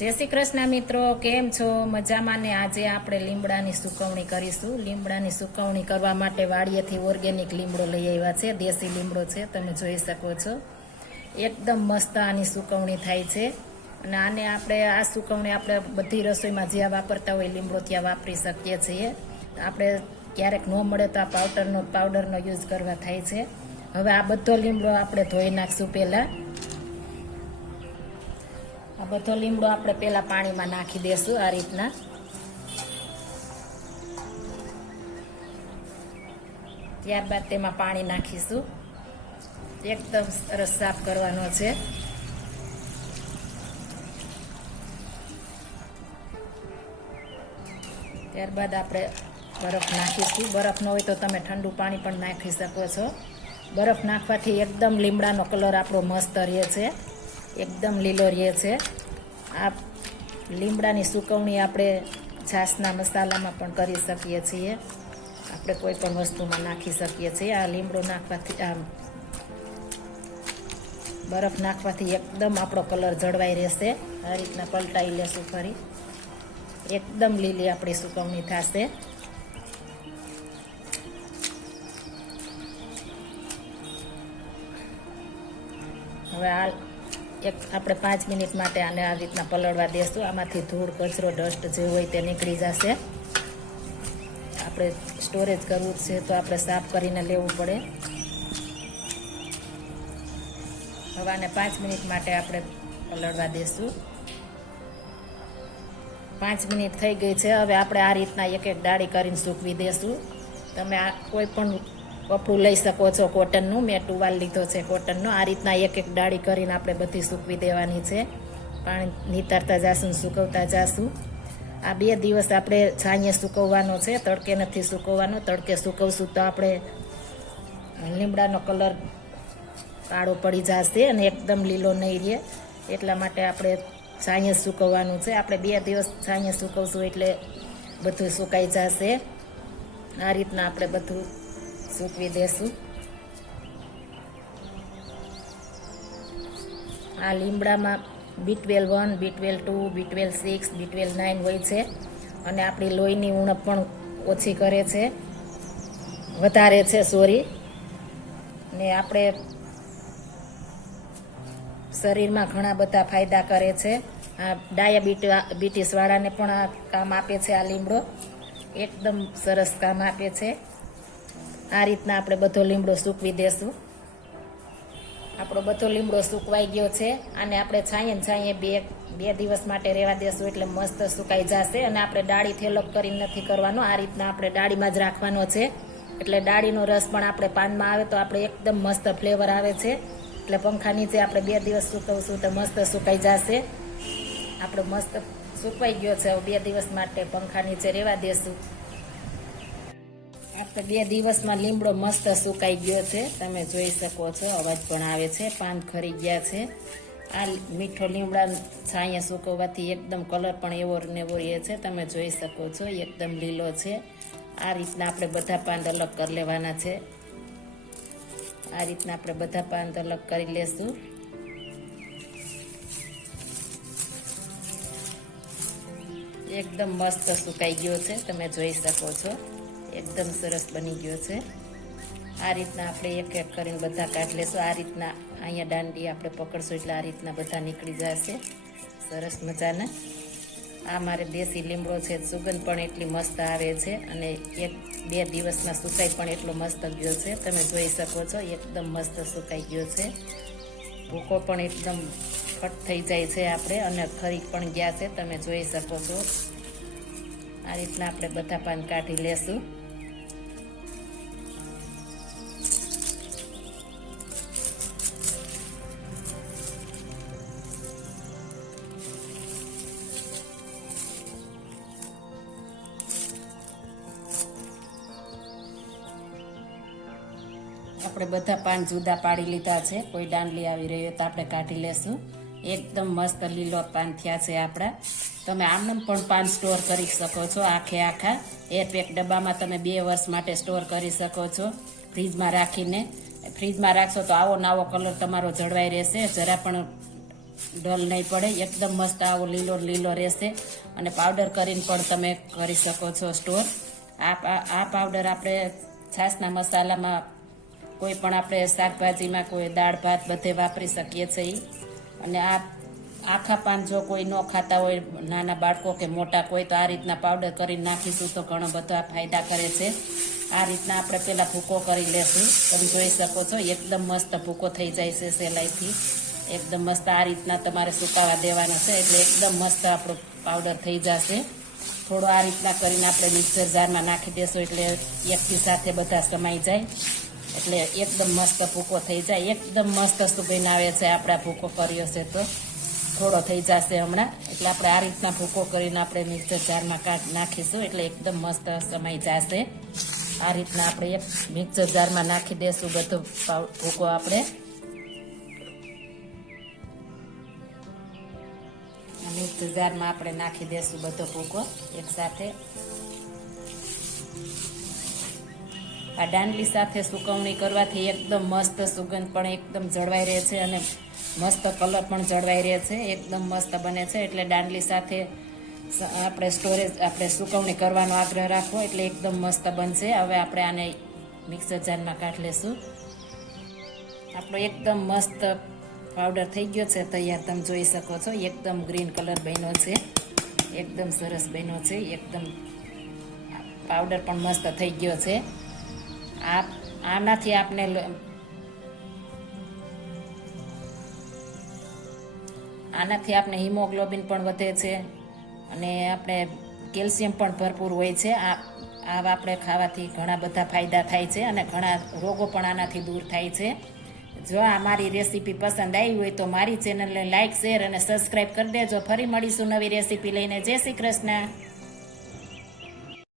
જય શ્રી કૃષ્ણ મિત્રો, કેમ છો? મજામાં ને આજે આપણે લીમડાની સુકવણી કરીશું. લીમડાની સુકવણી કરવા માટે વાડીએથી ઓર્ગેનિક લીમડો લઈ આવ્યા છે. દેશી લીમડો છે, તમે જોઈ શકો છો. એકદમ મસ્ત આની સુકવણી થાય છે. અને આને આપણે આ સુકવણી આપણે બધી રસોઈમાં જ્યાં વાપરતા હોય લીમડો ત્યાં વાપરી શકીએ છીએ. આપણે ક્યારેક ન મળે તો આ પાવડરનો પાવડરનો યુઝ કરવા થાય છે. હવે આ બધો લીમડો આપણે ધોઈ નાખશું પહેલાં. આ બધો લીમડો આપણે પેલા પાણીમાં નાખી દેશું આ રીતના. ત્યારબાદ તેમાં પાણી નાખીશું. એકદમ સરસ સાફ કરવાનો છે. ત્યારબાદ આપણે બરફ નાખીશું. બરફ ન હોય તો તમે ઠંડુ પાણી પણ નાખી શકો છો. બરફ નાખવાથી એકદમ લીમડાનો કલર આપણો મસ્ત રહે છે. એકદમ લીલો રહે છે. આ લીમડાની સુકવણી આપણે છાશના મસાલામાં પણ કરી શકીએ છીએ. આપણે કોઈ પણ વસ્તુમાં નાખી શકીએ છીએ. આ લીમડો નાખવાથી આમ બરફ નાખવાથી એકદમ આપણો કલર જળવાઈ રહેશે. આ રીતના પલટાઈ લેશું ફરી. એકદમ લીલી આપણી સુકવણી થશે. હવે આ એક આપણે પાંચ મિનિટ માટે આને આ રીતના પલળવા દેશું. આમાંથી ધૂળ, કચરો, ડસ્ટ જે હોય તે નીકળી જશે. આપણે સ્ટોરેજ કરવું છે તો આપણે સાફ કરીને લેવું પડે. હવાને પાંચ મિનિટ માટે આપણે પલળવા દેશું. પાંચ મિનિટ થઈ ગઈ છે. હવે આપણે આ રીતના એક એક ડાળી કરીને સૂકવી દેશું. તમે આ કોઈ પણ કપડું લઈ શકો છો કોટનનું મેં ટુવાલ લીધો છે કોટનનો આ રીતના એક એક ડાળી કરીને આપણે બધી સૂકવી દેવાની છે. પાણી નીતરતા જાશું, સૂકવતા જાશું. આ બે દિવસ આપણે છાંયે સૂકવવાનો છે. તડકે નથી સૂકવવાનો. તડકે સૂકવશું તો આપણે લીમડાનો કલર કાળો પડી જશે અને એકદમ લીલો નહીં રહે. એટલા માટે આપણે છાંયે સૂકવવાનું છે. આપણે બે દિવસ છાંયે સૂકવશું એટલે બધું સુકાઈ જશે. આ રીતના આપણે બધું સૂકવી દેશું. આ લીમડામાં B twelve one B twelve two B twelve six B twelve nine હોય છે. અને આપણી લોહીની ઉણપ પણ ઓછી કરે છે. વધારે છે સોરી ને આપણે શરીરમાં ઘણા બધા ફાયદા કરે છે. આ ડાયાબિટીસવાળાને પણ આ કામ આપે છે, આ લીમડો. એકદમ સરસ કામ આપે છે. આ રીતના આપણે બધો લીમડો સૂકવી દેશું. આપણો બધો લીમડો સૂકવાઈ ગયો છે અને આપણે છાંયે છાંયે બે બે દિવસ માટે રહેવા દેશું એટલે મસ્ત સુકાઈ જશે અને આપણે ડાળી થેલપ કરીને નથી કરવાનો. આ રીતના આપણે ડાળીમાં જ રાખવાનો છે. એટલે ડાળીનો રસ પણ આપણે પાનમાં આવે તો આપણે એકદમ મસ્ત ફ્લેવર આવે છે. એટલે પંખા નીચે આપણે બે દિવસ સૂકવશું તો મસ્ત સુકાઈ જશે. આપણો મસ્ત સુકવાઈ ગયો છે. બે દિવસ માટે પંખા નીચે રહેવા દેશું. આપણે બે દિવસમાં લીમડો મસ્ત સુકાઈ ગયો છે. તમે જોઈ શકો છો, અવાજ પણ આવે છે, પાન ખરી ગયા છે. આ મીઠો લીમડા છાંયા સુકવવાથી એકદમ કલર પણ એવો ને એવો રહે છે. તમે જોઈ શકો છો, એકદમ લીલો છે. આ રીતના આપણે બધા પાન અલગ કરી લેવાના છે. આ રીતના આપણે બધા પાન અલગ કરી લેશું. એકદમ મસ્ત સુકાઈ ગયો છે, તમે જોઈ શકો છો. એકદમ સરસ બની ગયો છે. આ રીતના આપણે એક એક કરીને બધા કાઢી લેશું. આ રીતના અહીંયા દાંડી આપણે પકડશું એટલે આ રીતના બધા નીકળી જશે. સરસ મજાના. આ મારે દેશી લીમડો છે, સુગંધ પણ એટલી મસ્ત આવે છે અને એક બે દિવસમાં સુકાઈ પણ એટલો મસ્ત ગયો છે. તમે જોઈ શકો છો, એકદમ મસ્ત સુકાઈ ગયો છે. ભૂકો પણ એકદમ ફટ થઈ જાય છે આપણે અને ખરી પણ ગયા છે. તમે જોઈ શકો છો. આ રીતના આપણે બધા પાન કાઢી લેશું. આપણે બધા પાન જુદા પાડી લીધા છે. કોઈ દાંડલી આવી રહી હોય તો આપણે કાઢી લેશું. એકદમ મસ્ત લીલો પાન થયા છે આપણા. તમે આમને પણ પાન સ્ટોર કરી શકો છો આખે આખા. એરપેક ડબ્બામાં તમે બે વર્ષ માટે સ્ટોર કરી શકો છો. ફ્રીજમાં રાખીને. ફ્રીજમાં રાખશો તો આવો નવો કલર તમારો જળવાઈ રહેશે. જરા પણ ડલ નહીં પડે. એકદમ મસ્ત આવો લીલો લીલો રહેશે. અને પાવડર કરીને પણ તમે કરી શકો છો સ્ટોર. આ આ પાવડર આપણે છાશના મસાલામાં કોઈ પણ આપણે શાકભાજીમાં કોઈ દાળ, ભાત બધે વાપરી શકીએ છીએ. અને આ આખા પાન જો કોઈ ન ખાતા હોય, નાના બાળકો કે મોટા કોઈ, તો આ રીતના પાવડર કરીને નાખીશું તો ઘણો બધો ફાયદા કરે છે. આ રીતના આપણે પેલા ભૂકો કરી લેશું. તમે જોઈ શકો છો, એકદમ મસ્ત ભૂકો થઈ જાય છે સહેલાઈથી એકદમ મસ્ત આ રીતના તમારે સુકાવા દેવાનો છે, એટલે એકદમ મસ્ત આપણો પાવડર થઈ જશે. થોડો આ રીતના કરીને આપણે મિક્સર જારમાં નાખી દેશું, એટલે એકથી સાથે બધા સમાઈ જાય. એટલે એકદમ મસ્ત ભૂકો થઈ જાય. એકદમ મસ્ત સુગંધ આવે છે આપણે ભૂકો કર્યો છે તો. થોડો થઈ જશે હમણાં. એટલે આપણે આ રીતના ભૂકો કરીને આપણે મિક્સર જારમાં કાઢ નાખીશું. એટલે એકદમ મસ્ત સમાઈ જશે. આ રીતના આપણે એક મિક્સર જારમાં નાખી દઈશું બધો ભૂકો આપણે. મિક્સર જારમાં આપણે નાખી દઈશું બધો ભૂકો એકસાથે આ દાંડલી સાથે સુકવણી કરવાથી એકદમ મસ્ત સુગંધ પણ એકદમ જળવાઈ રહે છે અને મસ્ત કલર પણ જળવાઈ રહે છે. એકદમ મસ્ત બને છે. એટલે દાંડલી સાથે આપણે સ્ટોરેજ, આપણે સુકવણી કરવાનો આગ્રહ રાખવો એટલે એકદમ મસ્ત બનશે. હવે આપણે આને મિક્સર જારમાં કાઢી લેશું. આપણો એકદમ મસ્ત પાવડર થઈ ગયો છે. તૈયાર તમે જોઈ શકો છો. એકદમ ગ્રીન કલર બન્યો છે. એકદમ સરસ બન્યો છે. એકદમ પાવડર પણ મસ્ત થઈ ગયો છે. આ આનાથી આપને આનાથી આપણે હિમોગ્લોબિન પણ વધે છે અને આપણે કેલ્શિયમ પણ ભરપૂર હોય છે. આ આ આપણે ખાવાથી ઘણા બધા ફાયદા થાય છે અને ઘણા રોગો પણ આનાથી દૂર થાય છે. જો આ મારી રેસીપી પસંદ આવી હોય તો મારી ચેનલને લાઇક શેર અને સબસ્ક્રાઈબ કરી દેજો. ફરી મળીશું નવી રેસીપી લઈને. જય શ્રી કૃષ્ણ.